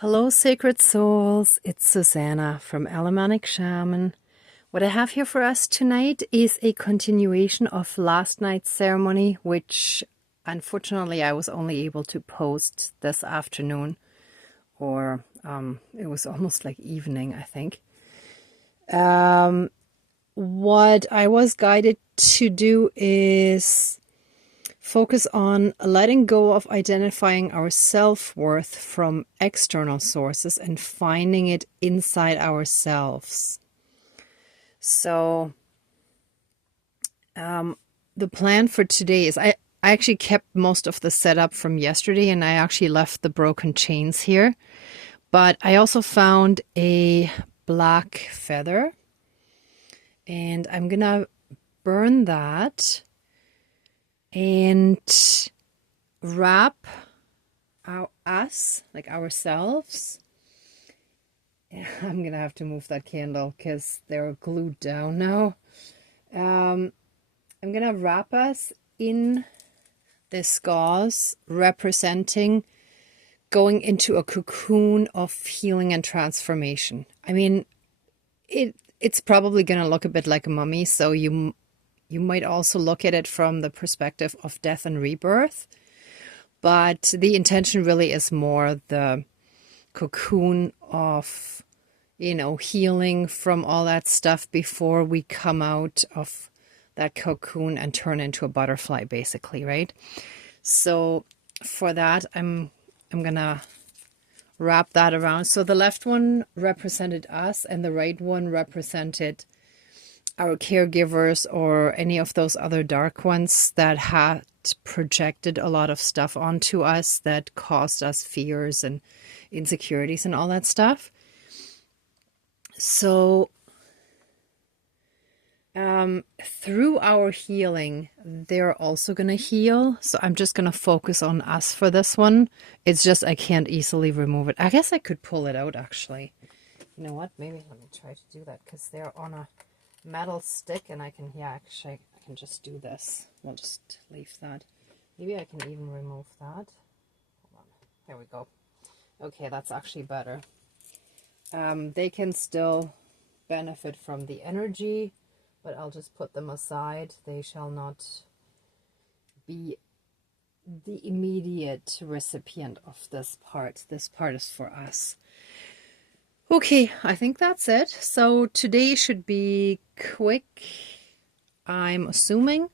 Hello, sacred souls. It's Susanna from Alamanic Shaman. What I have here for us tonight is a continuation of last night's ceremony, which unfortunately I was only able to post this afternoon, or it was almost like evening, I think. What I was guided to do is focus on letting go of identifying our self-worth from external sources and finding it inside ourselves. So the plan for today is I actually kept most of the setup from yesterday, and I actually left the broken chains here. But I also found a black feather, and I'm gonna burn that and wrap us, like ourselves. I'm gonna have to move that candle because they're glued down now. I'm gonna wrap us in this gauze, representing going into a cocoon of healing and transformation. I mean, it's probably gonna look a bit like a mummy, so you might also look at it from the perspective of death and rebirth. But the intention really is more the cocoon of, healing from all that stuff before we come out of that cocoon and turn into a butterfly, basically, right? So for that, I'm gonna wrap that around. So the left one represented us, and the right one represented our caregivers or any of those other dark ones that had projected a lot of stuff onto us that caused us fears and insecurities and all that stuff. So through our healing, they're also going to heal. So I'm just going to focus on us for this one. It's just I can't easily remove it. I guess I could pull it out, actually. You know what? Maybe let me try to do that because they're on a metal stick, and I can, actually, I can just do this. We'll just leave that. Maybe I can even remove that. Hold on. There we go. Okay, that's actually better. They can still benefit from the energy, but I'll just put them aside. They shall not be the immediate recipient of this part. This part is for us. Okay, I think that's it. So today should be quick, I'm assuming,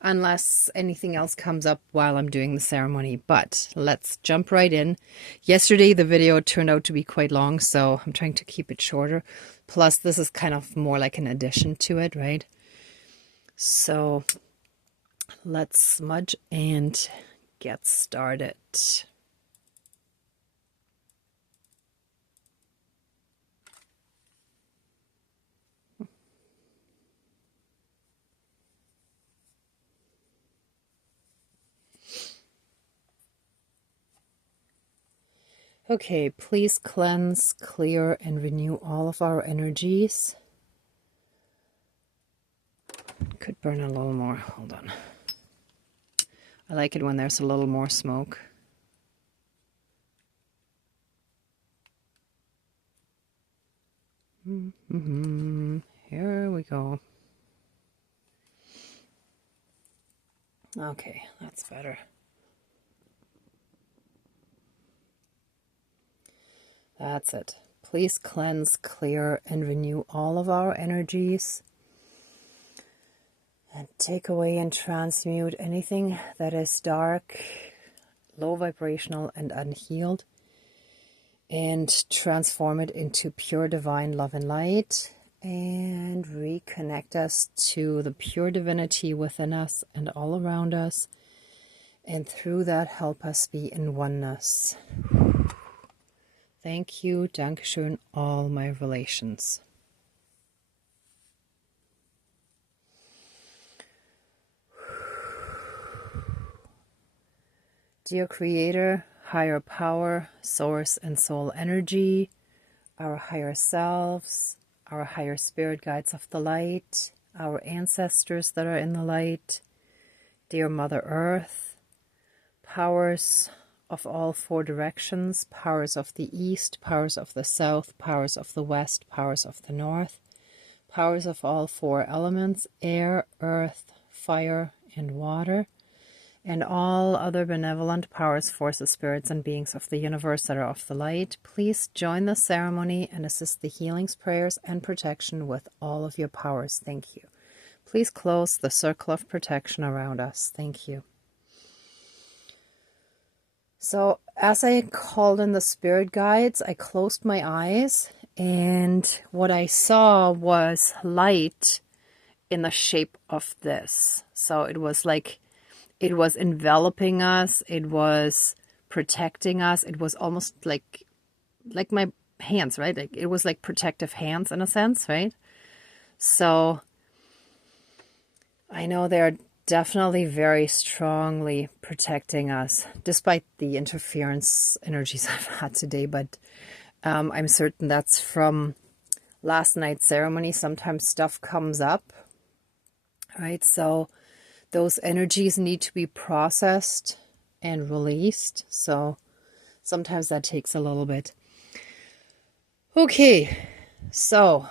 unless anything else comes up while I'm doing the ceremony. But let's jump right in. Yesterday, the video turned out to be quite long, so I'm trying to keep it shorter. Plus, this is kind of more like an addition to it, right? So let's smudge and get started. Okay, please cleanse, clear, and renew all of our energies. Could burn a little more. Hold on. I like it when there's a little more smoke. Here we go. Okay, that's better. That's it. Please cleanse, clear, and renew all of our energies. And take away and transmute anything that is dark, low vibrational, and unhealed. And transform it into pure divine love and light. And reconnect us to the pure divinity within us and all around us. And through that, help us be in oneness. Thank you, Dankeschön, all my relations. Dear Creator, higher power, source and soul energy, our higher selves, our higher spirit guides of the light, our ancestors that are in the light, dear Mother Earth, powers of all four directions, powers of the east, powers of the south, powers of the west, powers of the north, powers of all four elements, air, earth, fire, and water, and all other benevolent powers, forces, spirits, and beings of the universe that are of the light. Please join the ceremony and assist the healings, prayers, and protection with all of your powers. Thank you. Please close the circle of protection around us. Thank you. So as I called in the spirit guides, I closed my eyes, and what I saw was light in the shape of this. So it was like it was enveloping us, it was protecting us, it was almost like my hands, right? Like it was like protective hands in a sense, right? So I know they're definitely very strongly protecting us, despite the interference energies I've had today, but I'm certain that's from last night's ceremony. Sometimes stuff comes up, right? So those energies need to be processed and released. So sometimes that takes a little bit. Okay, so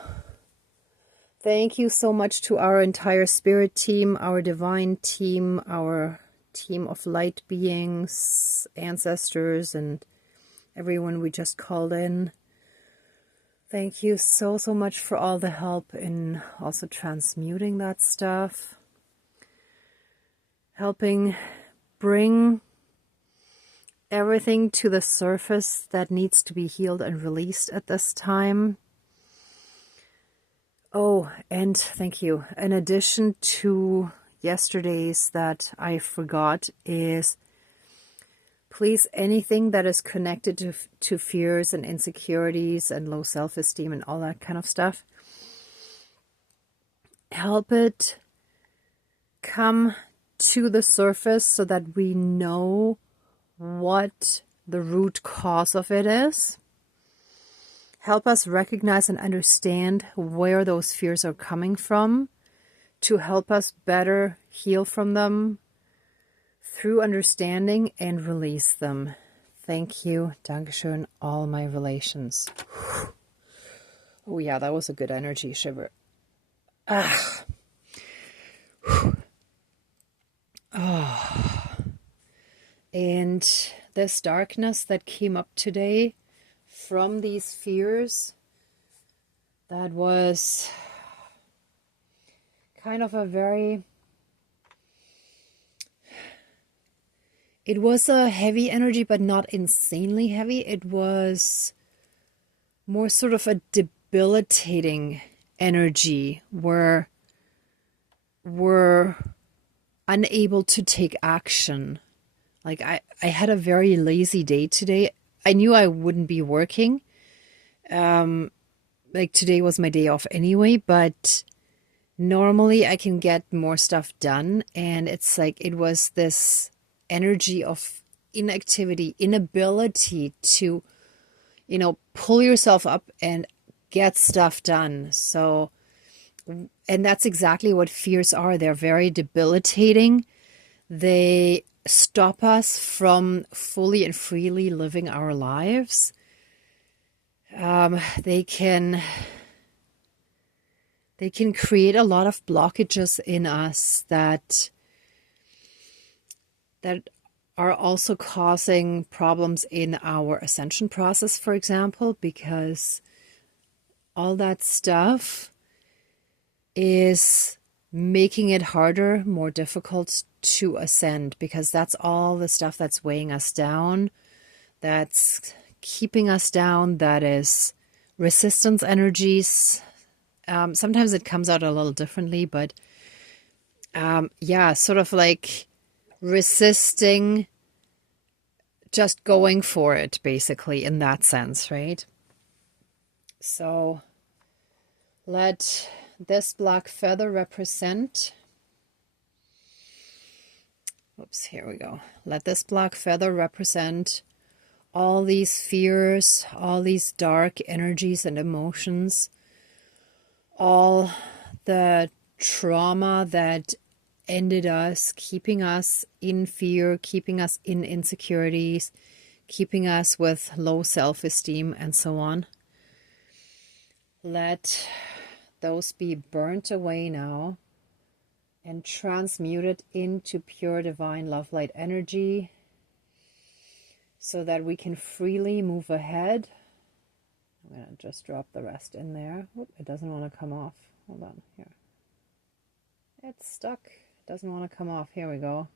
thank you so much to our entire spirit team, our divine team, our team of light beings, ancestors, and everyone we just called in. Thank you so much for all the help in also transmuting that stuff. Helping bring everything to the surface that needs to be healed and released at this time. Oh, and thank you. In addition to yesterday's that I forgot is, please, anything that is connected to fears and insecurities and low self-esteem and all that kind of stuff, help it come to the surface so that we know what the root cause of it is. Help us recognize and understand where those fears are coming from to help us better heal from them through understanding and release them. Thank you. Dankeschön, all my relations. Oh yeah, that was a good energy shiver. Ah. Oh. And this darkness that came up today from these fears, that was kind of a very, it was a heavy energy, but not insanely heavy. It was more sort of a debilitating energy where we're unable to take action. Like I had a very lazy day today. I knew I wouldn't be working. Like today was my day off anyway, but normally I can get more stuff done. And it's like it was this energy of inactivity, inability to, pull yourself up and get stuff done. So, and that's exactly what fears are. They're very debilitating. They stop us from fully and freely living our lives. They can create a lot of blockages in us that are also causing problems in our ascension process, for example, because all that stuff is making it harder, more difficult to ascend, because that's all the stuff that's weighing us down, that's keeping us down, that is resistance energies. Sometimes it comes out a little differently, but yeah, sort of like resisting just going for it, basically, in that sense, right? So let this black feather represent, oops, here we go. Let this black feather represent all these fears, all these dark energies and emotions, all the trauma that ended us, keeping us in fear, keeping us in insecurities, keeping us with low self-esteem and so on. Let those be burnt away now and transmuted into pure divine love light energy so that we can freely move ahead. I'm going to just drop the rest in there. Oop, it doesn't want to come off. Hold on here. It's stuck. It doesn't want to come off. Here we go.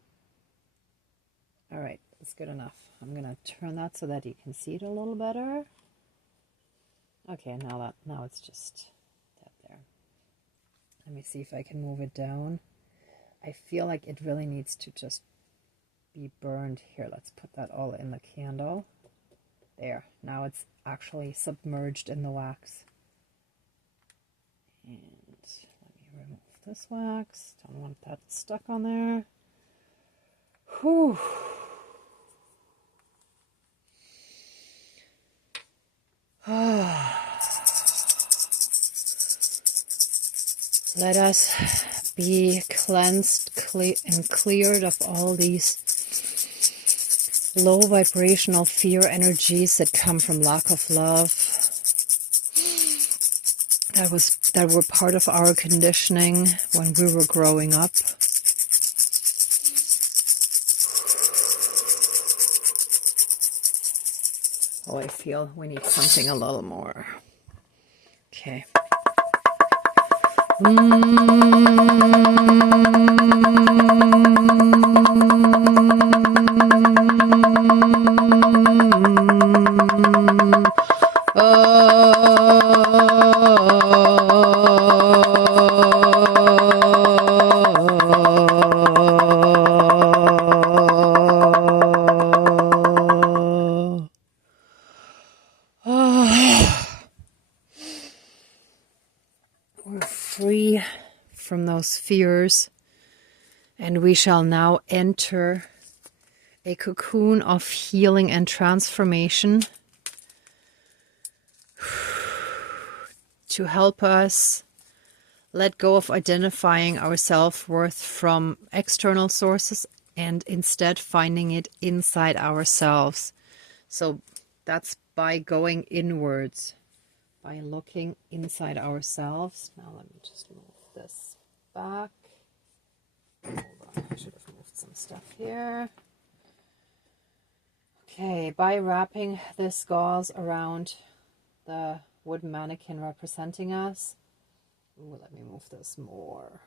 All right, that's good enough. I'm going to turn that so that you can see it a little better. Okay, now it's just that there. Let me see if I can move it down. I feel like it really needs to just be burned. Here, let's put that all in the candle. There, now it's actually submerged in the wax. And let me remove this wax. Don't want that stuck on there. Whew. Let us be cleansed and cleared of all these low vibrational fear energies that come from lack of love, that were part of our conditioning when we were growing up. Oh, I feel we need something a little more. Okay. We're free from those fears, and we shall now enter a cocoon of healing and transformation to help us let go of identifying our self-worth from external sources and instead finding it inside ourselves. So that's by going inwards, by looking inside ourselves. Now let me just move this back. Hold on, I should have moved some stuff here. Okay, by wrapping this gauze around the wooden mannequin representing us. Ooh, let me move this more.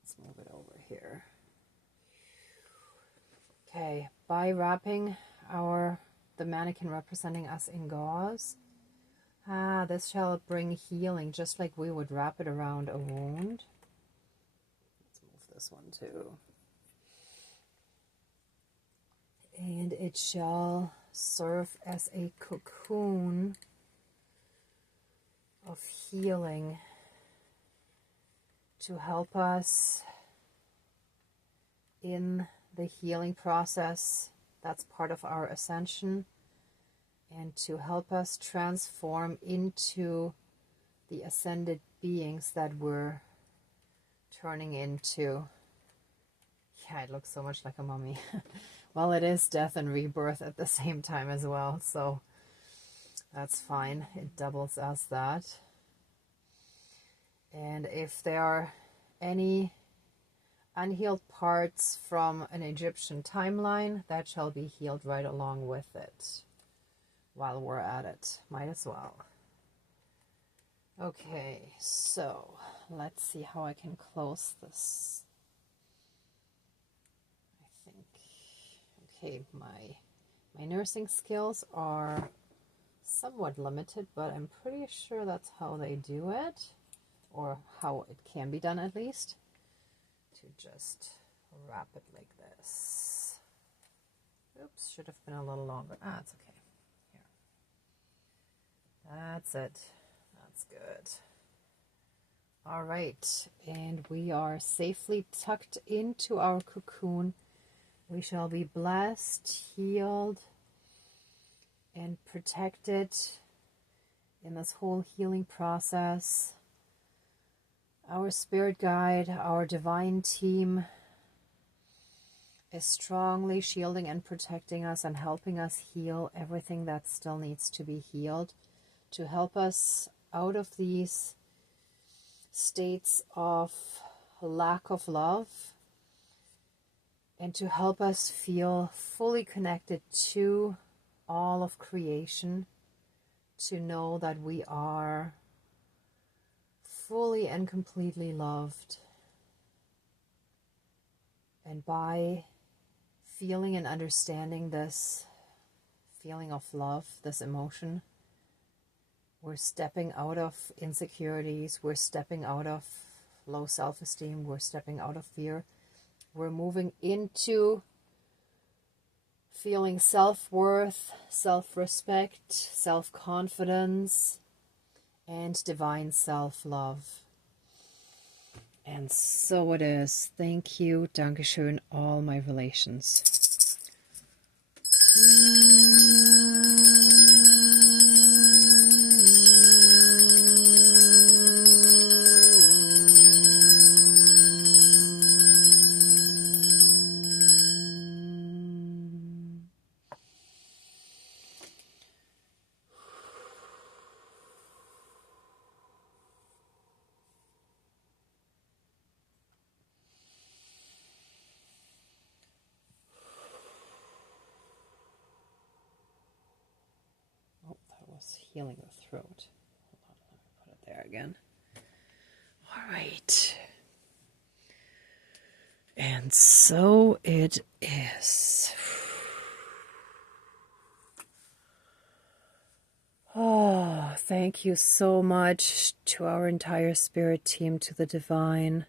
Let's move it over here. Okay, by wrapping the mannequin representing us in gauze, this shall bring healing, just like we would wrap it around a wound. Let's move this one too. And it shall serve as a cocoon of healing to help us in the healing process that's part of our ascension, and to help us transform into the ascended beings that we're turning into. Yeah, it looks so much like a mummy. Well, it is death and rebirth at the same time as well, so that's fine. It doubles as that. And if there are any unhealed parts from an Egyptian timeline, that shall be healed right along with it. While we're at it, might as well. Okay, so let's see how I can close this. I think, okay, my nursing skills are somewhat limited, but I'm pretty sure that's how they do it, or how it can be done at least, to just wrap it like this. Oops, should have been a little longer. It's okay. Here. That's it. That's good. All right, and we are safely tucked into our cocoon. We shall be blessed, healed, and protected in this whole healing process. Our spirit guide, our divine team is strongly shielding and protecting us and helping us heal everything that still needs to be healed, to help us out of these states of lack of love, and to help us feel fully connected to all of creation, to know that we are fully and completely loved. And by feeling and understanding this feeling of love, this emotion, we're stepping out of insecurities, we're stepping out of low self-esteem, we're stepping out of fear. We're moving into feeling self-worth, self-respect, self-confidence, and divine self-love. And so it is. Thank you, Dankeschön, all my relations. Healing the throat. Hold on, let me put it there again. All right. And so it is. Oh, thank you so much to our entire spirit team, to the divine.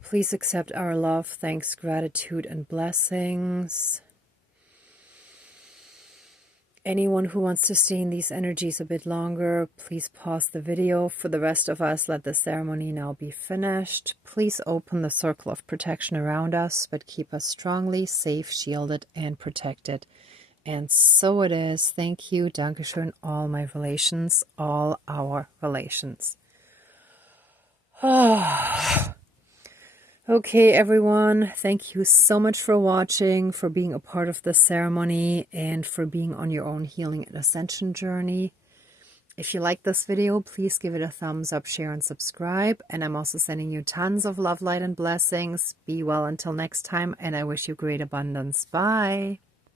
Please accept our love, thanks, gratitude, and blessings. Anyone who wants to stay in these energies a bit longer, please pause the video. For the rest of us, let the ceremony now be finished. Please open the circle of protection around us, but keep us strongly safe, shielded, and protected. And so it is. Thank you. Dankeschön, all my relations, all our relations. Okay, everyone, thank you so much for watching, for being a part of the ceremony, and for being on your own healing and ascension journey. If you like this video, please give it a thumbs up, share, and subscribe. And I'm also sending you tons of love, light, and blessings. Be well until next time, and I wish you great abundance. Bye.